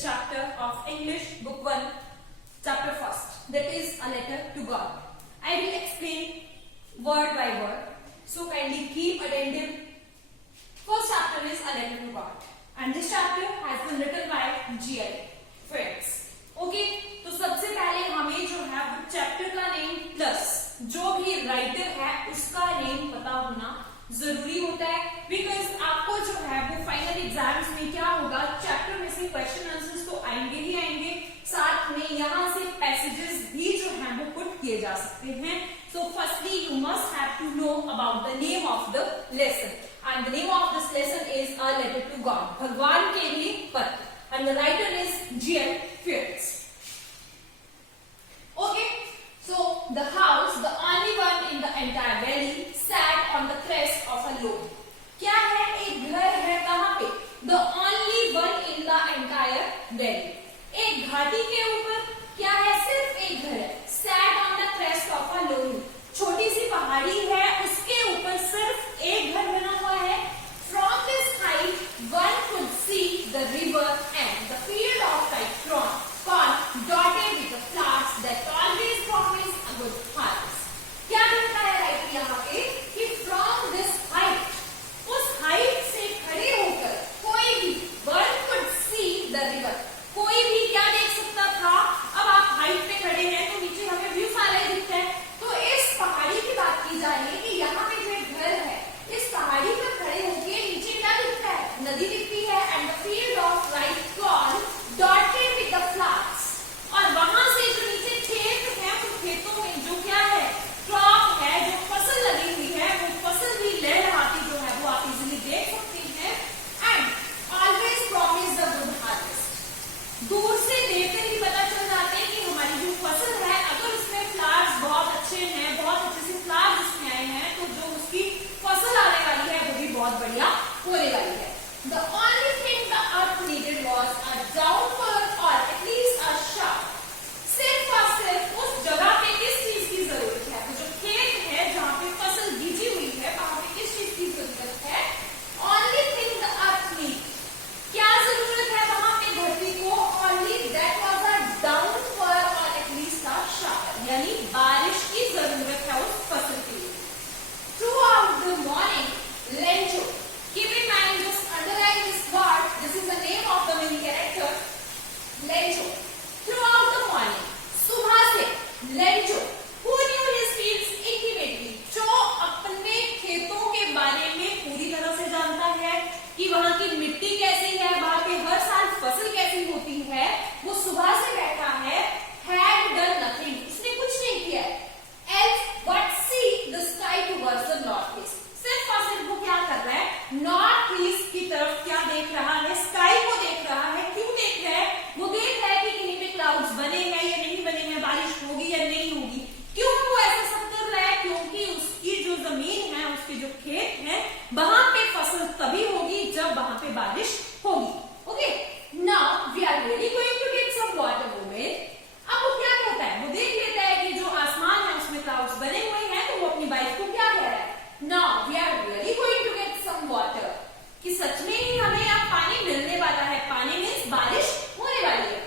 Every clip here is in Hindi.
chapter of English, book 1, chapter 1st, that is a letter to God. I will explain word by word, so kindly keep attentive. First chapter is a letter to God, and this chapter has been written by G.L. Friends. Okay, तो सबसे पहले हमें जो है बुक चैप्टर का नेम प्लस जो भी राइटर है उसका नेम पता होना जरूरी होता है, बिकॉज आपको जो है वो फाइनल एग्जाम्स में क्या होगा, चैप्टर में से क्वेश्चन आंसर्स तो आएंगे ही आएंगे, साथ में यहाँ से पैसेजेस भी जो है वो पुट किए जा सकते हैं. So firstly you must have to know about the name of the lesson, and the name of this lesson is a letter to God, भगवान के लिए पत्र, and the writer is G.L. Fields. Okay, so the house, the only one in the entire valley, sat on the crest of a lone. क्या है, एक घर है कहाँ पे, the only one in the entire valley. एक घाटी के ऊपर क्या है, सिर्फ एक घर है. sat on the crest of a lone, छोटी सी पहाड़ी है, उसके ऊपर सिर्फ एक घर बना हुआ है. From this height one could see the river and the field of ripe corn dotted with the flowers that always promise a good harvest. क्या कहता है राइटर यहाँ पे कि from this height, उस हाइट से खड़े होकर कोई भी one could see the river, कोई भी क्या देख सकता था. अब आप हाइट पे खड़े हैं तो नीचे हमें व्यू सारा ही दिखता है, तो इस पहाड़ी की बात की जा रही है कि यहाँ पे जो एक घर है, इस पहाड़ी पर खड़े होके नीचे क्या दिखता है, नदी दिखती है, and the field of right corn dotted with the flowers, और वहां से जो नीचे खेत है उन खेतों में जो क्या है, क्रॉप है, जो फसल लगी हुई है, वो फसल भी लहलहाती जो है वो आप इजीली देख सकते हैं. And always promise the good harvest, दूर से देखते ही पता चल जाते हैं कि हमारी जो फसल है, अगर उसमें फ्लावर्स बहुत अच्छे हैं, बहुत अच्छे से फ्लावर्स उसमें आए हैं, तो जो उसकी फसल आने वाली है वो भी बहुत बढ़िया होने वाली है. The only thing the earth needed was a downpour or at least a shower. सिर्फ और सिर्फ उस जगह पे किस चीज की जरूरत है, तो जो खेत है जहाँ पे फसल बीजी हुई है वहां पे किस चीज की जरूरत है, only thing the earth needed, क्या जरूरत है वहां पे धरती को, only that was a downpour or at least a shower, यानी बारिश की जरूरत है उस फसल के लिए. Throughout the morning, Lencho, keep in mind, just underline this word, this is the name of the main character, Lencho. Throughout the morning, सुबह से Lencho, who knew his fields intimately, जो अपने खेतों के बारे में पूरी तरह से जानता है कि वहां की मिट्टी कैसी है, वहां पे हर साल फसल कैसी होती है, वो सुबह से बैठा है. Had done nothing, उसने कुछ नहीं किया है, else but see the sky towards the northeast, सिर्फ और सिर्फ वो क्या कर रहा है, नॉर्थ ईस्ट की तरफ क्या देख रहा है, स्काई को देख रहा है. क्यों देख रहा है, वो देख रहा है कि कहीं पे क्लाउड्स बने हैं या नहीं बने हैं, बारिश होगी या नहीं होगी. क्यों वो ऐसा सब कर रहा है, क्योंकि उसकी जो जमीन है, उसके जो खेत है, वहां पे फसल तभी होगी जब वहां पे बारिश होगी. Okay, now we are really going to get some water movement. अब वो क्या कहता है, वो देख लेता है कि जो आसमान है उसमें क्लाउड्स बने हुए हैं, तो वो अपनी वाइफ को क्या कह रहा है, now we are really going to get some water, कि सच में ही हमें अब पानी मिलने वाला है, पानी मींस बारिश होने वाली है.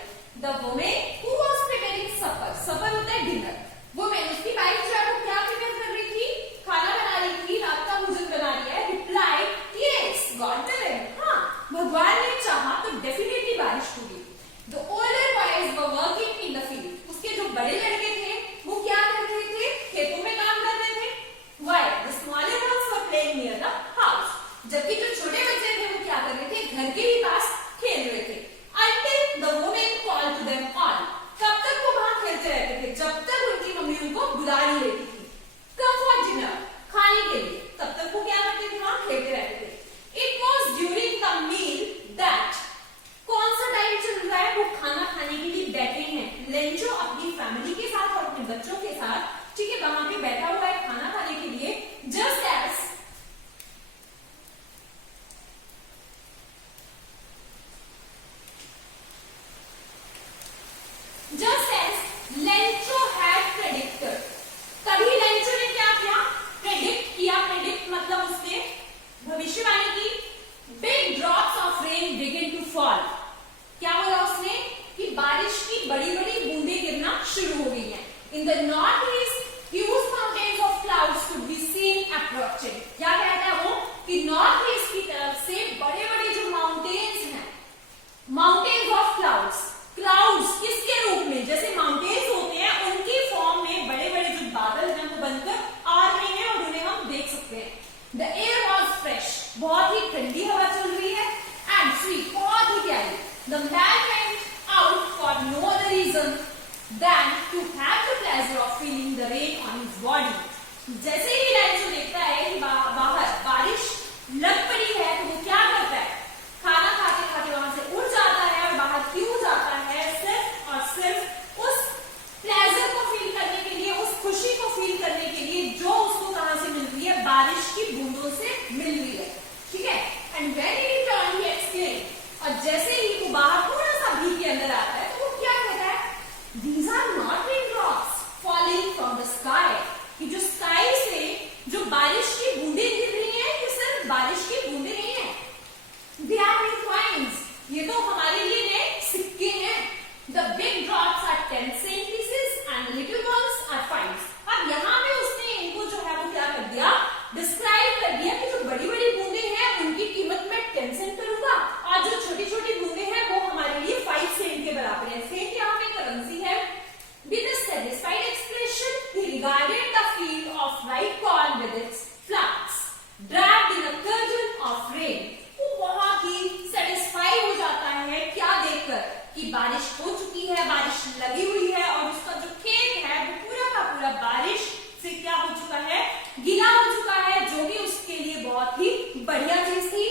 The women who was preparing supper, supper होता है डिनर, वुमेन उसकी वाइफ जो है वो क्या प्रिपेयर कर रही थी, खाना बना रही थी, रात का भोजन बना रही है. रिप्लाइड, यस गॉड विल, हाँ भगवान ने चाहा तो डेफिनेटली बारिश होगी. The older boys were working in the field, उसके जो बड़े लड़के थे वो क्या कर रहे थे, खेतों में काम कर रहे थे. While the smaller ones were playing near the house, जबकि जो छोटे बच्चे थे वो क्या कर रहे थे, घर के ही पास खेल रहे थे. Until the woman called to them all, In the northeast, huge mountains of clouds could be seen approaching. क्या कहता है वो कि नॉर्थ ईस्ट की तरफ से बड़े बड़े जो माउंटेन्स हैं, माउंटेन्स ऑफ क्लाउड्स, क्लाउड्स किसके रूप में, जैसे माउंटेन्स होते हैं उनकी फॉर्म में बड़े बड़े जो बादल हैं वो बनकर आ रहे हैं और उन्हें हम देख सकते हैं. The air was fresh, बहुत ही ठंडी हवा चल रही है, and sweet, बहुत ही प्यारी. The man went out for no other reason than to have the pleasure of feeling the rain on his body. जैसे ही लैंचो देखता है कि बाहर बारिश लग पड़ी है तो वो क्या करता है, खाना खाते खाते वहां से उठ जाता है और बाहर क्यों जाता है, सिर्फ और सिर्फ उस प्लेजर को फील करने के लिए, उस खुशी को फील करने के लिए जो उसको कहां से मिल रही है, बारिश की बूंदों से मिल रही है. ठीक है. And when he return he explain, और जैसे ही वो बाहर थोड़ा सा भीग के अंदर आता है तो वो क्या कहता है, these are not raindrops falling from the sky, कि जो स्काई से जो बारिश की बूंदें गिर रही हैं ये सिर्फ बारिश की बूंदें नहीं है, they are new coins, ये तो हमारे लिए नए सिक्के हैं. The big drops are 10 cent pieces and little ones are fines. अब यहाँ पे उसने इनको जो है वो क्या कर दिया, डिस्क्राइब कर दिया कि जो बड़ी बड़ी बूंदें हैं उनकी कीमत मैं 10 सेंट करूंगा और जो छोटी छोटी बूंदें हैं वो हमारे लिए 5 सेंट के बराबर है. सेंट यहाँ पे करेंसी है. With a satisfied expression, he regarded the field of ripe corn with its flowers, draped in a curtain of rain. वो बहुत ही सेटिस्फाई हो जाता है क्या देखकर कि बारिश हो चुकी है, बारिश लगी हुई है और उसका जो खेत है वो पूरा का पूरा बारिश से क्या हो चुका है, गीला हो चुका है, जो भी उसके लिए बहुत ही बढ़िया चीज थी.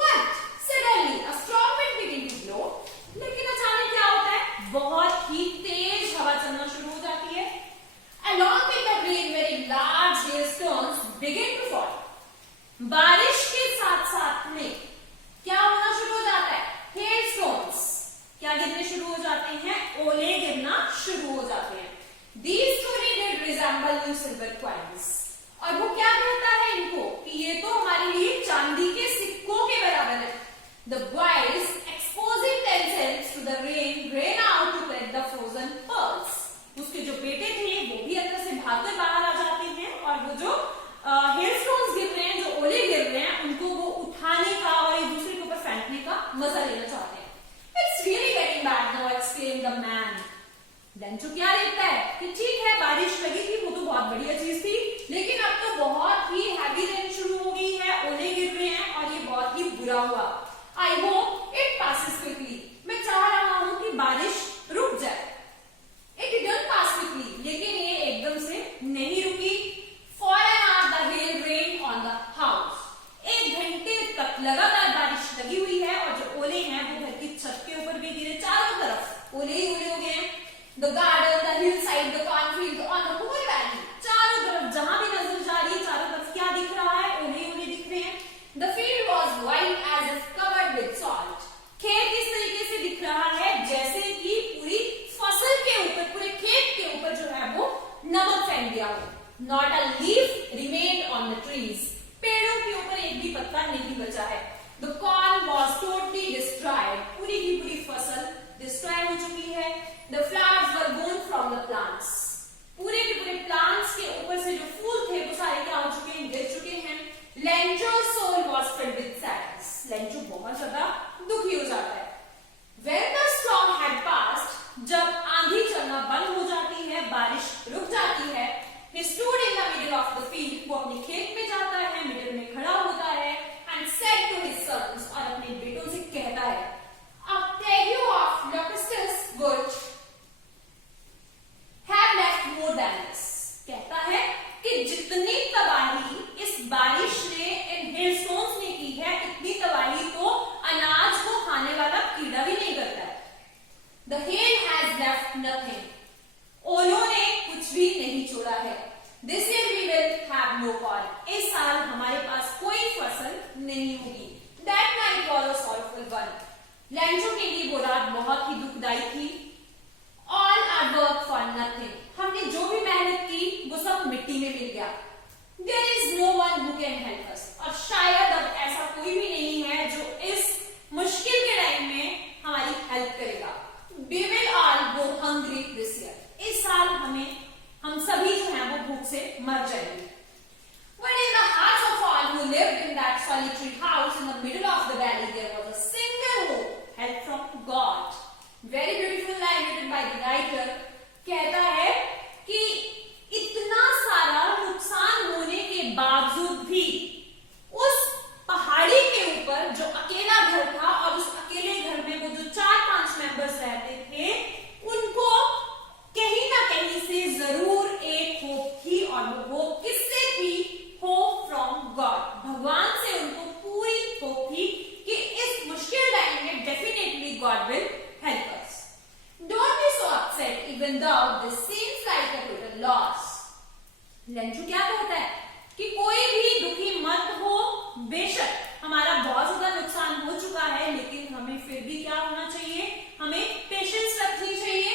What? Suddenly a strong wind began to blow. लेकिन अचानक क्या होता है, बहुत ही तेज हवा चलना शुरू हो जाती है. Along with the rain, very large hailstones began to fall. बारिश के साथ साथ में क्या होना शुरू हो जाता है, hailstones क्या गिरने शुरू हो जाते हैं, ओले गिरना शुरू हो जाते हैं. These story did resemble new silver coins. और वो क्या कहता है इनको कि ये तो हमारे लिए चांदी के सिक्कों के बराबर है. The boys exposing themselves to the rain ran out to collect the frozen pearls. उसके जो बेटे थे वो भी अंदर से भागकर बाहर आ जाते हैं और वो जो hailstones गिर रहे हैं, जो ओले गिर रहे हैं, उनको वो उठाने का और एक दूसरे के ऊपर फेंकने का मजा लेना चाहते हैं. It's really getting bad now, exclaimed the man. लंचो क्या देखता है कि ठीक है बारिश लगी थी वो तो बहुत बढ़िया चीज थी, लेकिन अब तो बहुत ही हैवी रेन शुरू हो गई है, ओले गिर रहे हैं और ये बहुत ही बुरा हुआ. I hope it passes quickly. मैं चाह रहा हूं कि बारिश रुक जाए. It didn't pass quickly, लेकिन ये एकदम से नहीं रुकी. For an hour the hail rained on the house. 1 घंटे तक लगातार बारिश लगी हुई है और जो ओले हैं वो घर की छत के ऊपर भी गिरे, चारों तरफ ओले ही ओले हो गए हैं. The garden, the hillside, the cornfield, on the whole valley. चारों तरफ जहां भी नजर जा रही है चारों तरफ क्या दिख रहा है, ओले ओले दिख रहे हैं. The field was white as if covered with salt. खेत इस तरीके से दिख रहा है जैसे कि पूरी फसल के ऊपर, पूरे खेत के ऊपर जो है वो नमक फेंक दिया हो. Not a leaf remained on the trees. पेड़ों के ऊपर एक भी पत्ता नहीं बचा है. The corn was totally destroyed. पूरी की पूरी फसल डिस्ट्रॉय हो चुकी है. The flowers were gone from the plants. पूरे के पूरे plants के ऊपर से जो फूल थे वो सारे क्या हो चुके हैं, गिर चुके हैं. Lencho's soul was filled with sadness. Lencho बहुत ज्यादा दुखी हो जाता है. When the storm had passed, जब आंधी चलना बंद हो जाती है, बारिश रुक जाती है, he stood in the middle of the field. वो अपने खेत में जाता है, मिडिल में खड़ा होता है and said to his sons, और अपने बेटों से कहता है, a plague of locusts which have left more than this. कहता है कि जितनी तबाही इस बारिश ने, इन hailstones ने की है, इतनी तबाही तो अनाज को खाने वाला कीड़ा भी नहीं करता है. The hail has left nothing. ओलों ने कुछ भी नहीं छोड़ा है. This year we will have no corn. इस साल हमारे पास कोई फसल नहीं होगी. That night was a sorrowful one. लैंचो के लिए वो रात बहुत ही दुखदाई थी. All our work for nothing. हमने जो भी मेहनत की वो सब मिट्टी में मिल गया. There is no one who can help us. और शायद अब ऐसा कोई भी नहीं है जो इस मुश्किल के टाइम में हमारी हेल्प करेगा. We will all go hungry very beautiful line written by the writer. कहता है कि इतना सारा नुकसान होने के बावजूद भी उस पहाड़ी के ऊपर जो अकेला घर था और उस अकेले घर में वो जो 4-5 मेंबर्स रहते थे, उनको कहीं ना कहीं से जरूर एक होप थी, और वो होप किससे थी? होप फ्रॉम गॉड, भगवान से उनको पूरी होप थी कि इस मुश्किल टाइम में definitely God will help us. Don't be so upset even though this seems like a total loss. Lencho क्या कहता है कि कोई भी दुखी मत हो, बेशक हमारा बहुत ज्यादा नुकसान हो चुका है, लेकिन हमें फिर भी क्या होना चाहिए? हमें पेशेंस रखनी चाहिए।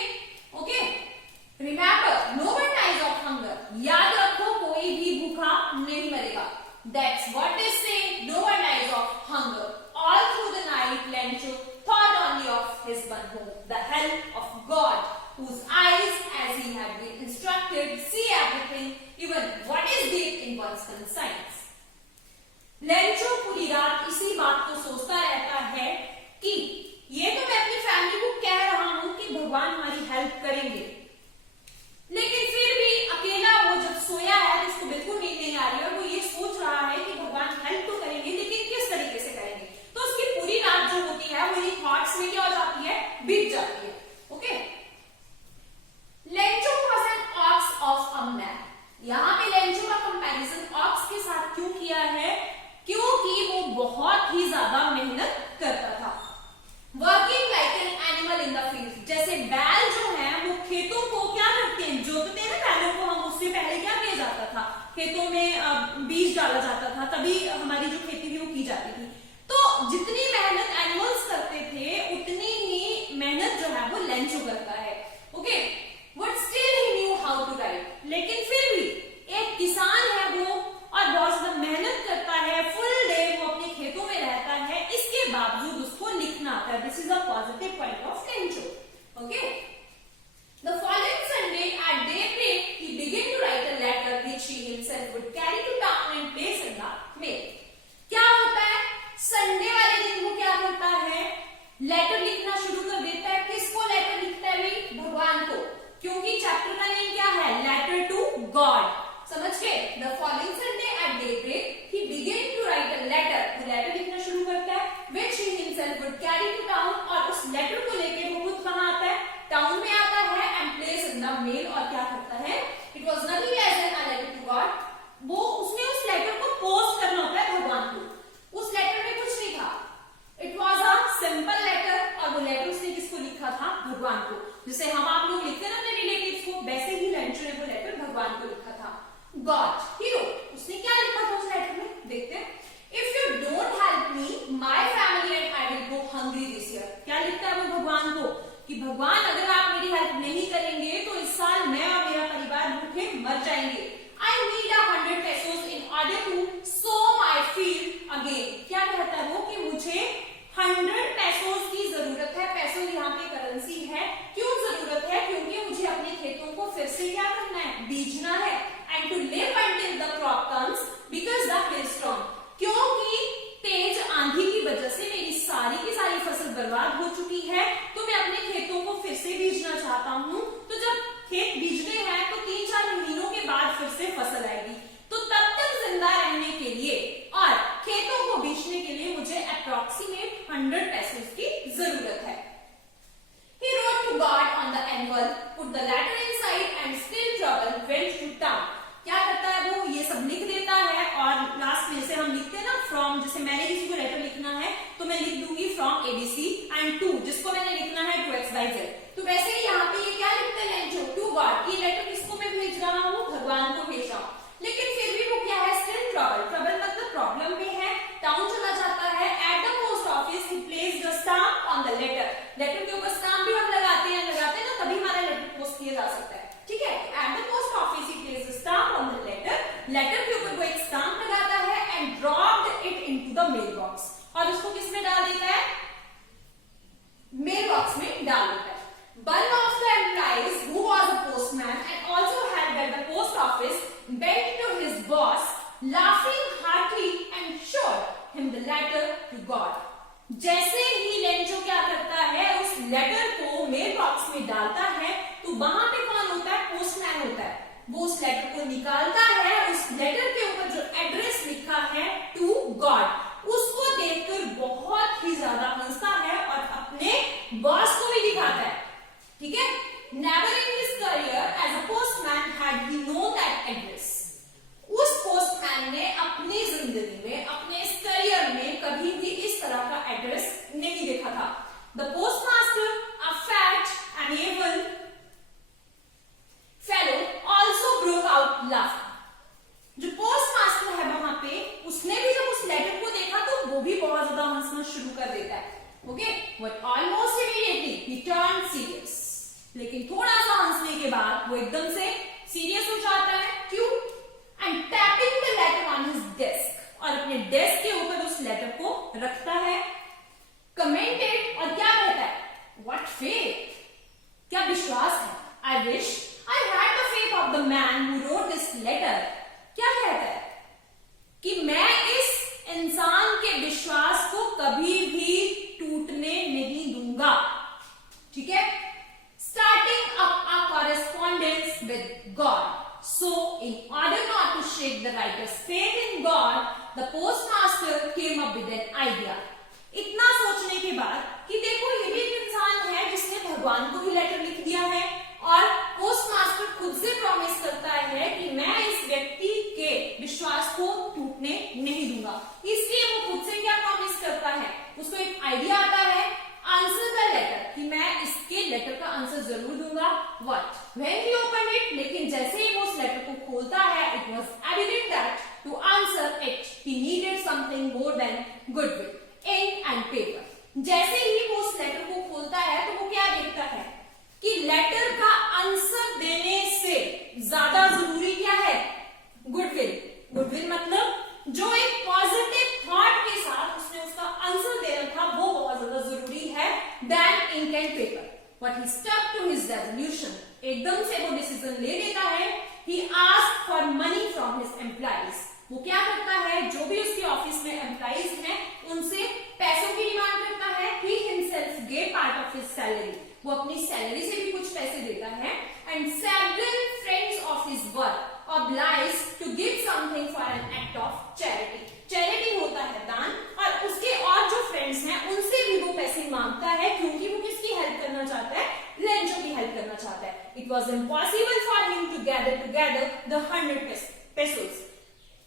Okay, remember no one dies of hunger, याद रखो कोई भी भूखा नहीं मरेगा। That's what is saying, no one dies of hunger. All through the night Lencho thought only of his one hope, the help of God, whose eyes, as he had been instructed, see everything, even what is deep in one's conscience. Lencho पूरी रात इसी बात को सोचता रहता है कि ये तो मैं अपनी फैमिली को कह रहा हूं कि भगवान हमारी हेल्प करेंगे, लेकिन फिर भी अकेला वो जब सोया है तो उसको बिल्कुल नींद नहीं आ रही है, और वो ये सोच रहा है कि भगवान हेल्प तो करेंगे, लेकिन किस तरीके से करेंगे। तो उसकी पूरी रात जो होती है वो ये थॉट्स में क्या हो जाती है? बीत जाती है। Okay, Lencho was an ox of a man. यहाँ पे लेंचो का कंपैरिजन ऑक्स के साथ क्यों किया है? क्योंकि वो बहुत ही ज्यादा मेहनत करता था, working like an animal in the field. जैसे बैल जो है वो खेतों को क्या करते हैं? जोतते हैं ना बैलों को हम, उससे पहले क्या किया जाता था? खेतों में बीज डाला जाता था, तभी हमारी जो खेती थी वो की जाती थी। तो जितनी मेहनत एनिमल्स करते थे उतनी ही मेहनत जो है वो लेंचो करता है। Okay, but still he knew how to write. लेकिन फिर भी एक किसान है वो, और बहुत ज्यादा मेहनत करता है, फुल डे वो अपने खेतों में रहता है, इसके बावजूद उसको लिखना आता है। This is a positive point of Lencho. Okay, the following Sunday at daybreak he began to write a letter which he himself would carry to town and place in the mail. क्या होता है? संडे वाले दिन वो क्या करता है? लेटर लिखना शुरू कर देता है। किसको लेटर लिखता है भाई? भगवान को, क्योंकि चैप्टर का नेम क्या है? Letter to God. समझ गए? The following Sunday at daybreak he began to write a letter, वो लेटर लिखना शुरू करता है, which he himself would carry to town, और उस लेटर को लेके वो खुद कहाँ आता है? टाउन में आता है, and place in the mail, और क्या करता है? It was nothing less than a letter to God. वो उसने उस लेटर को पोस्ट करना होता है भगवान को। उस लेटर में कुछ नहीं था, it was a simple letter, और वो लेटर उसने किसको लिखा था? भगवान को। जैसे हम आप लोग लिखते हैं अपने रिलेटिव्स को, वैसे ही लेंचो ने वो लेटर भगवान को लिखा था। गॉड हीरो, उसने क्या लिखा था उस लेटर में? देखते हैं। If you don't help me my family and I will go hungry this year. क्या लिखता है वो भगवान को? कि भगवान अगर आप मेरी हेल्प नहीं करेंगे तो इस साल मैं और मेरा परिवार भूखे मर जाएंगे। I need 100 pesos in order to sow my field again. क्या कहता है वो? कि मुझे 100 pesos की जरूरत है। पैसों यहाँ पे करेंसी है। क्यों जरूरत है? क्योंकि मुझे अपने खेतों को फिर से क्या करना है? बीजना है। And to live until the crop comes because the hailstorm. क्योंकि तेज आंधी की वजह से मेरी सारी की सारी फसल बर्बाद हो चुकी है, तो मैं अपने खेतों को फिर से बीजना चाहता हूँ। तो जब खेत बीजने हैं तो 3-4 महीनों के बाद फिर से फसल आएगी, तो तब तक जिंदा रहने के लिए और खेतों को बीजने के लिए मुझे अप्रोक्सीमेट 100 pesos की जरूरत है। He wrote to God को मेल बॉक्स में डालता है तो वहां पे कौन होता है, पोस्टमैन होता है। वो उस लेटर को निकालता है, उस लेटर के ऊपर जो एड्रेस लिखा है टू गॉड, उसको देखकर बहुत ही ज्यादा हंसता है और अपने बॉस को भी दिखाता है। ठीक है, never in his career as a postman had he known that address. उस पोस्टमैन ने अपनी जिंदगी में, अपने इस करियर में कभी भी इस तरह का एड्रेस नहीं देखा था। The postmaster, a fat and able fellow, also broke out laughing. जो पोस्टमास्टर है वहां पे, उसने भी जब उस लेटर को देखा तो वो भी बहुत ज्यादा हंसना शुरू कर देता है। Okay, but almost immediately he turn serious. लेकिन थोड़ा सा हंसने के बाद वो एकदम से सीरियस हो जाता है। क्यों? And tapping the later on his desk, और अपने डेस्क के ऊपर उस लेटर को रखता है। कमेंटेड, और क्या कहता है, व्हाट फेथ, क्या विश्वास है, I wish I had the faith of the man who wrote this letter. क्या कहता है कि मैं इस इंसान के विश्वास को कभी भी टूटने नहीं दूंगा। ठीक है, starting up a correspondence with God. So, in order not to shake the writer's faith in God, the postmaster came up with an idea. इतना सोचने के बाद कि देखो ये भी एक इंसान है जिसने भगवान को भी लेटर लिख दिया है, और पोस्टमास्टर खुद से प्रॉमिस करता है कि मैं इस व्यक्ति के विश्वास को टूटने नहीं दूंगा। इसलिए वो खुद से क्या प्रॉमिस करता है, उसको एक आइडिया आता है, आंसर द लेटर, कि मैं इसके लेटर का आंसर जरूर दूंगा। What when he open it, लेकिन जैसे ही वो उस लेटर को खोलता है, it was evident that to answer it he needed something more than goodwill, ink and paper. जैसे ही वो उस लेटर को खोलता है तो वो क्या देखता है कि लेटर का आंसर देने से ज्यादा जरूरी क्या है, गुडविल। गुडविल मतलब जो एक पॉजिटिव थॉट के साथ उसने उसका आंसर देना था, वो बहुत ज्यादा जरूरी है than ink and paper. But he stuck to his resolution, एकदम से वो डिसीजन ले लेता है। He asked for money from his employees. वो क्या करता है, जो भी उसके ऑफिस में एम्प्लॉइज हैं उनसे पैसों की डिमांड करता है। He himself gave part of his salary, वो अपनी सैलरी से भी कुछ पैसे देता है। And several friends of his work obliged to give something for an act of charity. Charity होता है दान, और उसके और जो फ्रेंड्स हैं उनसे भी वो पैसे मांगता है, क्योंकि वो किसकी हेल्प करना चाहता है, लेंचो की हेल्प करना चाहता है। It was impossible for him to gather together the 100 pesos.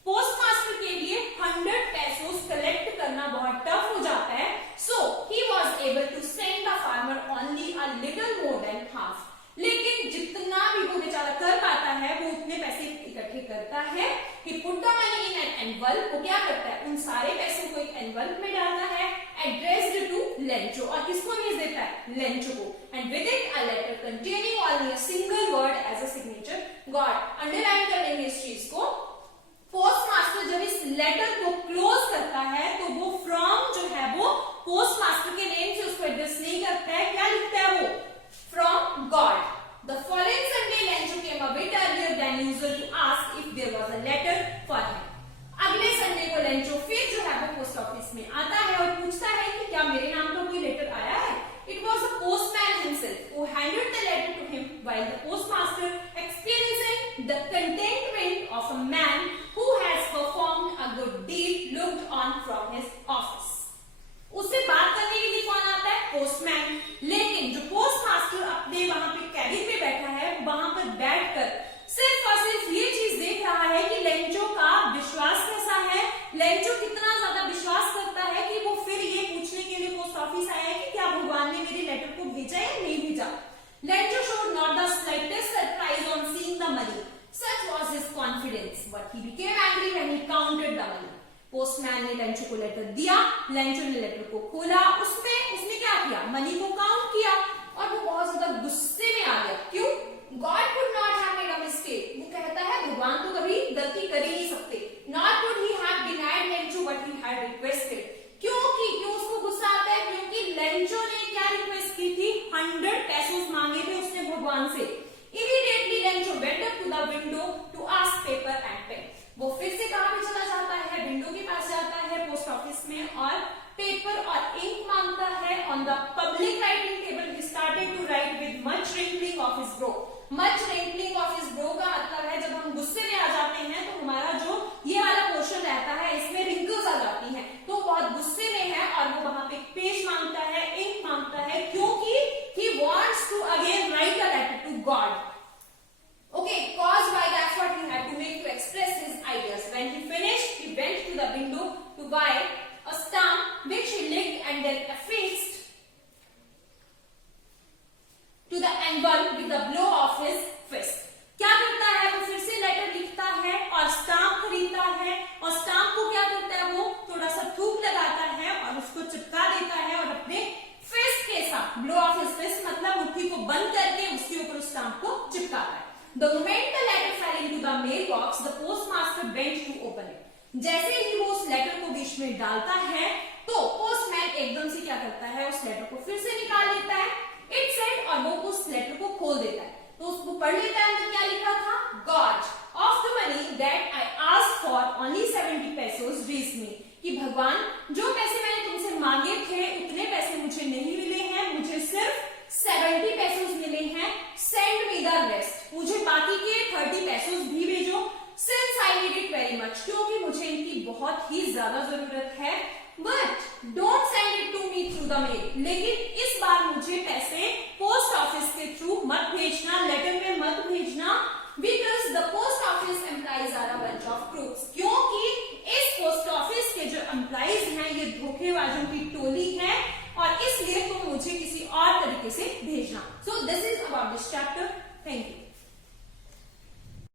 Postmaster के लिए 100 pesos कलेक्ट करना बहुत टफ हो जाता है। So he was able to send the farmer only a little more than half. लेकिन जितना भी वो बेचारा कर पाता है वो उतने पैसे इकट्ठे करता है। He put the money in an envelope, वो क्या करता है, उन सारे पैसों को एक एनवल्प में डालता है, addressed to लेंचो, और किसको भेज देता है, लेंचो को। And with it a letter containing only a single word as a signature. God, underline कर लेंगे इस चीज को। पोस्टमास्टर जब इस लेटर को क्लोज करता है तो वो फ्रॉम जो है वो पोस्टमास्टर के नेम से उसको एड्रेस नहीं करता है। क्या लिखता है वो, from God. The following Sunday, Lencho came a bit earlier than usual to ask if there was a letter for him. अगले संडे को लेंचो फिर जो है वो पोस्ट ऑफिस में आता है और पूछता है कि क्या मेरे नाम का कोई लेटर आया है। It was the postman himself who handed the letter to him, while the postmaster, experiencing the contentment of a man who has performed a good deed, looked on from his office. उससे बात करने के लिए कौन आता है, पोस्टमैन। लेकिन जो पोस्टमास्टर अपने वहां पे कैबिन में बैठा है, वहां पर बैठकर सिर्फ और सिर्फ ये चीज देख रहा है कि लेंचो का विश्वास कैसा है, लेंचो कितना ज्यादा विश्वास करता है कि वो फिर ये पूछने के लिए पोस्ट ऑफिस आया है कि क्या भगवान ने मेरे लेटर को भेजा या नहीं भेजा। Lencho showed not the slightest surprise on seeing the money. Such was his confidence, but he became angry when he counted the money. Postman ने लेंचो को लेटर दिया, लेंचो ने लेटर को खोला, उसमें उसने क्या किया, मनी को काउंट किया, और वो बहुत ज्यादा गुस्से में आ गया। क्यों? God could not have made a mistake. वो कहता है भगवान तो कभी गलती कर ही नहीं सकते। Not could he have denied Lencho what he had requested. क्यों उसको गुस्सा आता है, क्योंकि लेंचो ने क्या रिक्वेस्ट की थी, 100 pesos मांगे थे उसने भगवान से। Immediately Lencho went up to the window to ask paper and pen. वो फिर से कहां पे चला जाता है, विंडो के पास जाता है पोस्ट ऑफिस में, और पेपर और इंक मांगता है। On the public writing table he started too much wrinkling of his bro का मतलब है जब हम गुस्से में आ जाते हैं तो हमारा जो ये वाला पोर्शन रहता है इसमें रिंकल्स आ जाती हैं, तो बहुत गुस्से में है और वो वहां पे पेज मांगता है, इंक मांगता है, क्योंकि he wants to again write a letter to God. Okay, caused by the effort he had to make to express his ideas. When he finished, he went to the window to buy a stamp which he licked and then affixed to the envelope with the blow of his fist. क्या करता है वो फिर से लेटर लिखता है और स्टाम्प खरीदता है और स्टाम्प को क्या करता है वो थोड़ा सा थूक लगाता है और उसको चिपका देता है और अपने फिस्ट के साथ, ब्लो ऑफ हिज फिस्ट मतलब मुट्ठी को बंद करके उसके ऊपर उस स्टाम्प को चिपकाता है. The moment the letter fell into the mailbox, the postmaster bent to open it. जैसे ही वो उस लेटर को बीच में डालता है तो पोस्टमैन एकदम से क्या करता है उस लेटर को फिर से निकाल लेता है. It said और वो उस लेटर को खोल देता है तो उसको पढ़ लेता है. अंदर क्या लिखा था? God of the money that I asked for only 70 pesos reached me. कि भगवान जो पैसे मैंने तुमसे मांगे थे उतने पैसे मुझे नहीं मिले हैं, मुझे सिर्फ 70 pesos मिले हैं. Send me the rest. मुझे बाकी के 30 pesos भी भेजो. Since I need it very much. क्योंकि मुझे इनकी बहुत ही ज्यादा जरूरत है. But don't send it to me through the mail. लेकिन इस बार मुझे पैसे पोस्ट ऑफिस के थ्रू मत भेजना, लेटर में मत भेजना. Because the post office employees are a bunch of crooks. क्योंकि इस पोस्ट ऑफिस के जो एम्प्लॉइज हैं ये धोखेबाजों की टोली है और इसलिए तुम मुझे किसी और तरीके से भेजना.